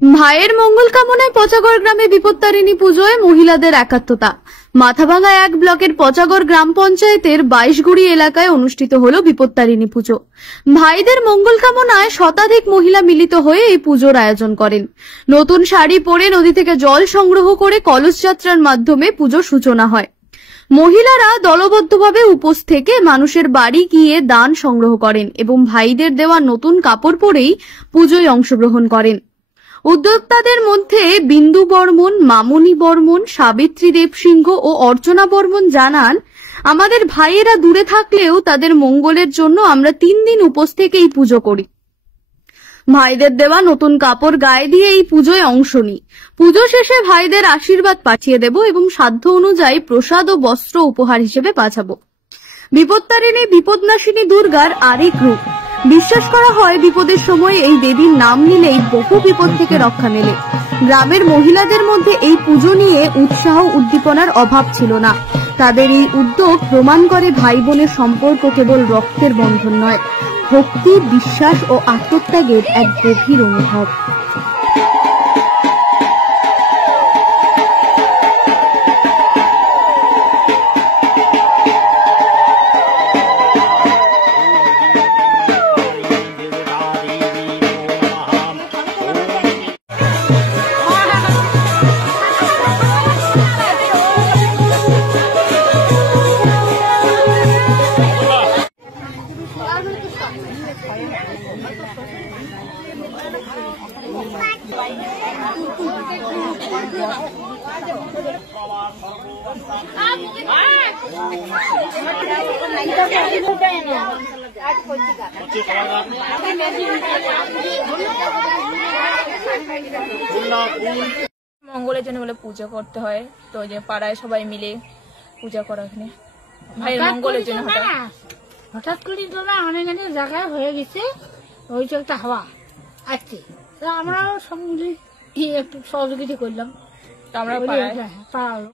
ভাইয়ের মঙ্গল কামনায় পচাগড় গ্রামে বিপত্তারিণী পুজোয় মহিলাদের একাত্মতা। মাথাভাঙ্গা 1 ব্লকের পচাগড় গ্রাম পঞ্চায়েতের 22গুড়ি এলাকায় অনুষ্ঠিত হলো বিপত্তারিণী পুজো। ভাইদের মঙ্গল কামনায় শতাধিক মহিলা মিলিত হয়ে এই পুজোর আয়োজন করেন। নতুন শাড়ি পরে নদী থেকে জল সংগ্রহ করে কলস যাত্রার মাধ্যমে পুজোর সূচনা হয়। মহিলারা দলবদ্ধভাবে উপোস থেকে মানুষের বাড়ি গিয়ে দান সংগ্রহ করেন এবং ভাইদের দেওয়া নতুন কাপড় পরেই পুজোয় অংশগ্রহণ করেন। উদ্যোক্তাদের মধ্যে বিন্দু বর্মন, মামনি বর্মন, সাবিত্রী দেব সিংহ ও অর্চনা বর্মন জানান, আমাদের ভাইয়েরা দূরে থাকলেও তাদের মঙ্গলের জন্য আমরা 3 দিন উপোস থেকে এই পুজো করি। ভাইদের দেওয়া নতুন কাপড় গায়ে দিয়ে এই পুজোয় অংশ নিই। পুজো শেষে ভাইদের আশীর্বাদ পাঠিয়ে দেব এবং সাধ্য অনুযায়ী প্রসাদ ও বস্ত্র উপহার হিসেবে পাঠাবো। বিপত্তারিণী বিপদনাশিনী দুর্গার আরেক রূপ। বিশ্বাস করা হয় বিপদের সময় এই দেবীর নাম নিলেই বহু বিপদ থেকে রক্ষা মেলে। গ্রামের মহিলাদের মধ্যে এই পুজো নিয়ে উৎসাহ উদ্দীপনার অভাব ছিল না। তাদের এই উদ্যোগ প্রমাণ করে ভাই বোনের সম্পর্ক কেবল রক্তের বন্ধন নয়, ভক্তি, বিশ্বাস ও আত্মত্যাগের এক গভীর অনুভব। মঙ্গলের জন্য বলে পূজা করতে হয়, তো যে পাড়ায় সবাই মিলে পূজা করা, এখানে ভাইয়ের মঙ্গলের জন্য। হঠাৎ করে তো না, অনেক অনেক জায়গায় হয়ে গেছে, ওই যে একটা হাওয়া আসছে, তো আমরাও সব মিলে একটু সহযোগিতা করলাম, তো আমরা পাড়া